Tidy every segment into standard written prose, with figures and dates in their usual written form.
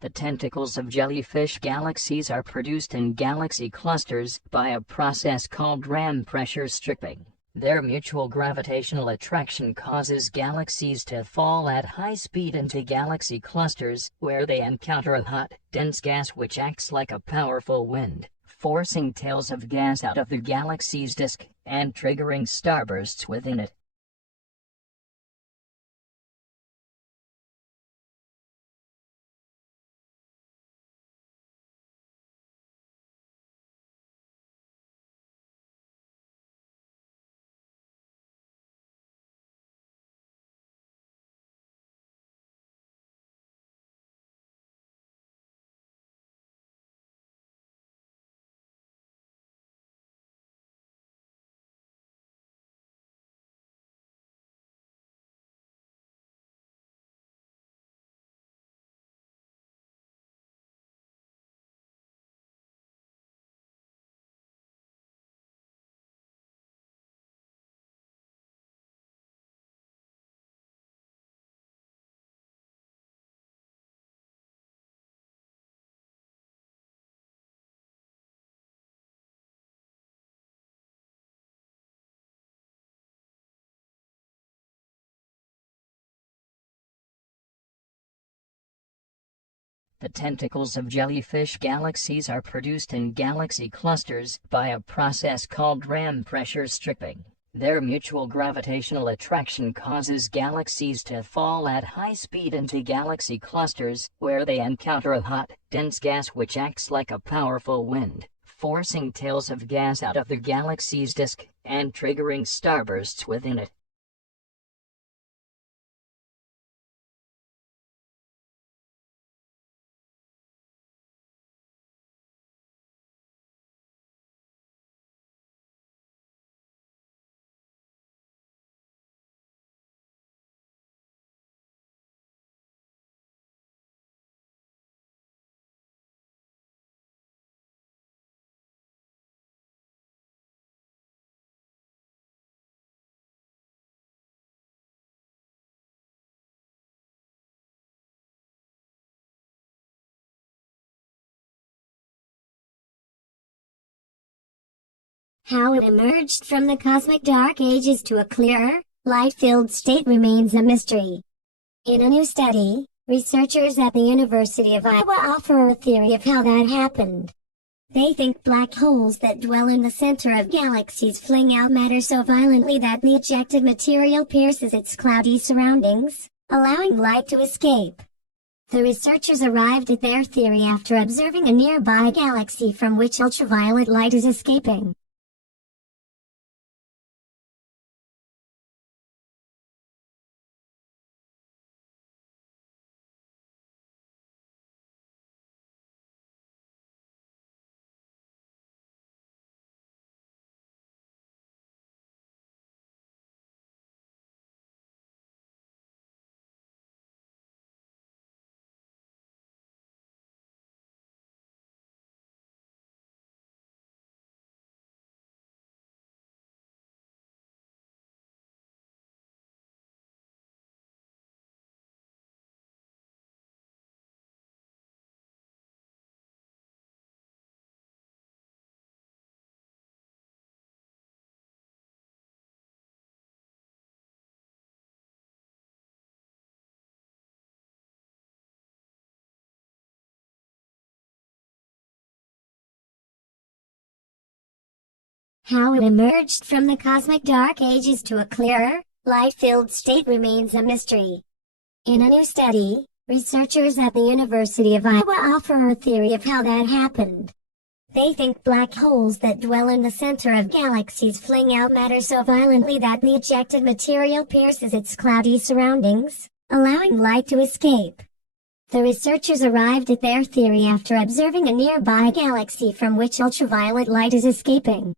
The tentacles of jellyfish galaxies are produced in galaxy clusters by a process called ram pressure stripping. Their mutual gravitational attraction causes galaxies to fall at high speed into galaxy clusters, where they encounter a hot, dense gas which acts like a powerful wind, forcing tails of gas out of the galaxy's disk, and triggering starbursts within it. The tentacles of jellyfish galaxies are produced in galaxy clusters by a process called ram pressure stripping. Their mutual gravitational attraction causes galaxies to fall at high speed into galaxy clusters, where they encounter a hot, dense gas which acts like a powerful wind, forcing tails of gas out of the galaxy's disk, and triggering starbursts within it. How it emerged from the cosmic dark ages to a clearer, light-filled state remains a mystery. In a new study, researchers at the University of Iowa offer a theory of how that happened. They think black holes that dwell in the center of galaxies fling out matter so violently that the ejected material pierces its cloudy surroundings, allowing light to escape. The researchers arrived at their theory after observing a nearby galaxy from which ultraviolet light is escaping. How it emerged from the cosmic dark ages to a clearer, light-filled state remains a mystery. In a new study, researchers at the University of Iowa offer a theory of how that happened. They think black holes that dwell in the center of galaxies fling out matter so violently that the ejected material pierces its cloudy surroundings, allowing light to escape. The researchers arrived at their theory after observing a nearby galaxy from which ultraviolet light is escaping.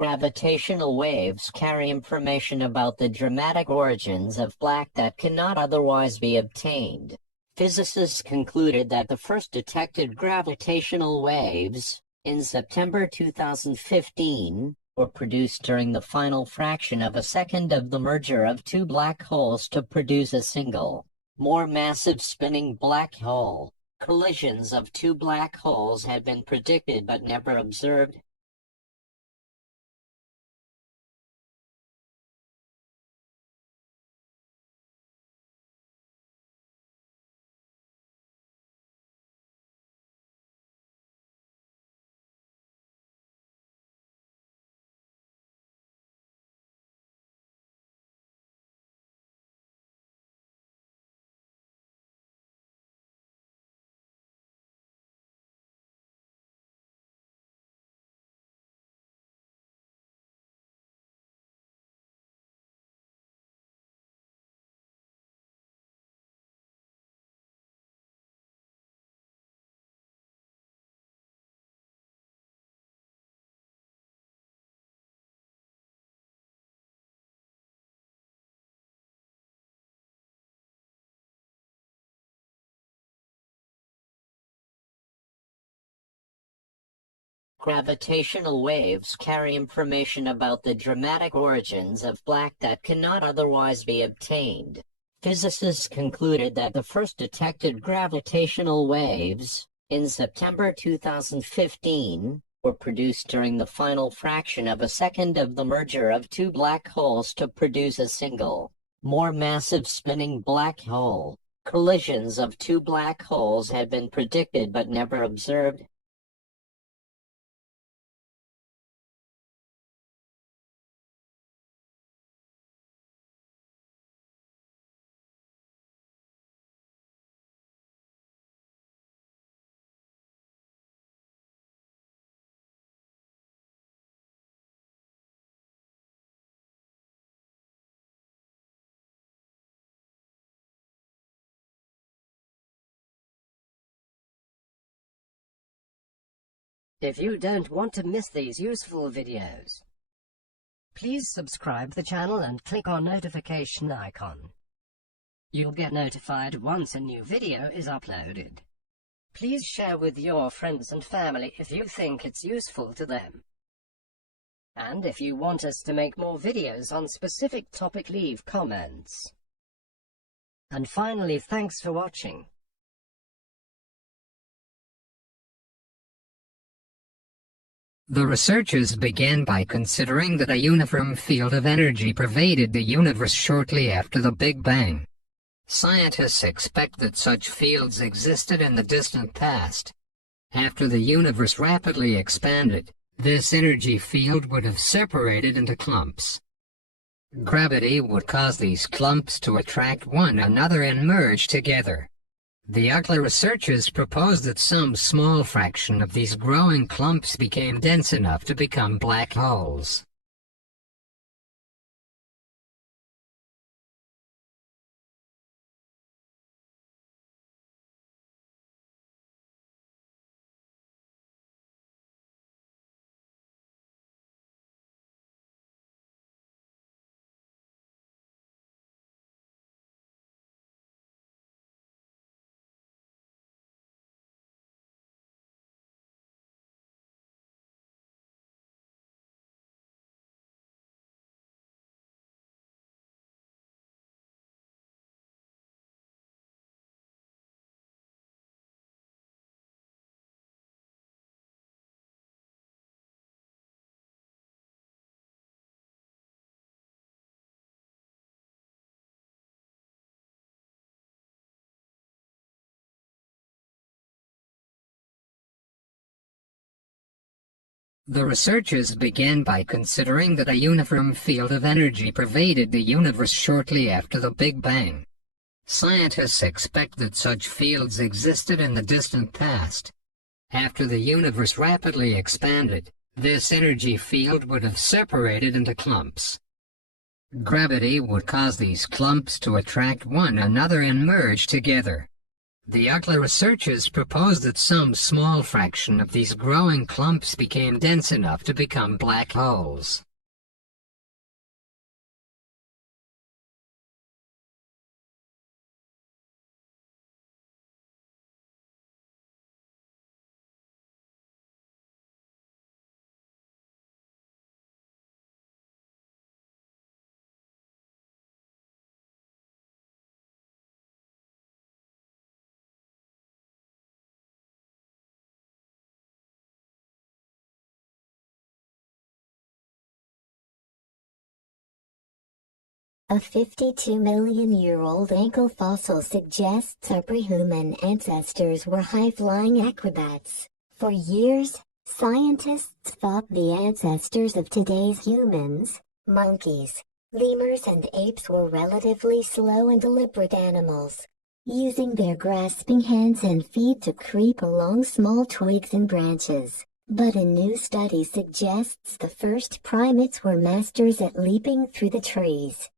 Gravitational waves carry information about the dramatic origins of black that cannot otherwise be obtained. Physicists concluded that the first detected gravitational waves, in September 2015, were produced during the final fraction of a second of the merger of two black holes to produce a single, more massive spinning black hole. Collisions of two black holes had been predicted but never observed. Gravitational waves carry information about the dramatic origins of black that cannot otherwise be obtained. Physicists concluded that the first detected gravitational waves, in September 2015, were produced during the final fraction of a second of the merger of two black holes to produce a single, more massive spinning black hole. Collisions of two black holes had been predicted but never observed. If you don't want to miss these useful videos, please subscribe the channel and click on notification icon. You'll get notified once a new video is uploaded. Please share with your friends and family if you think it's useful to them. And if you want us to make more videos on specific topic, leave comments. And finally, thanks for watching. The researchers began by considering that a uniform field of energy pervaded the universe shortly after the Big Bang. Scientists expect that such fields existed in the distant past. After the universe rapidly expanded, this energy field would have separated into clumps. Gravity would cause these clumps to attract one another and merge together. The UCLA researchers proposed that some small fraction of these growing clumps became dense enough to become black holes. The researchers began by considering that a uniform field of energy pervaded the universe shortly after the Big Bang. Scientists expect that such fields existed in the distant past. After the universe rapidly expanded, this energy field would have separated into clumps. Gravity would cause these clumps to attract one another and merge together. The UCLA researchers proposed that some small fraction of these growing clumps became dense enough to become black holes. A 52-million-year-old ankle fossil suggests our prehuman ancestors were high-flying acrobats. For years, scientists thought the ancestors of today's humans, monkeys, lemurs and apes were relatively slow and deliberate animals, using their grasping hands and feet to creep along small twigs and branches. But a new study suggests the first primates were masters at leaping through the trees.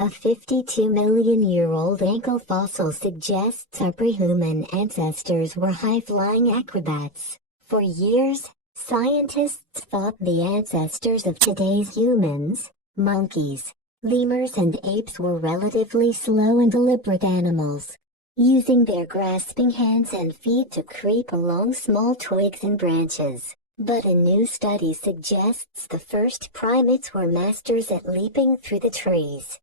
A 52-million-year-old ankle fossil suggests our prehuman ancestors were high-flying acrobats. For years, scientists thought the ancestors of today's humans, monkeys, lemurs and apes were relatively slow and deliberate animals, using their grasping hands and feet to creep along small twigs and branches. But a new study suggests the first primates were masters at leaping through the trees.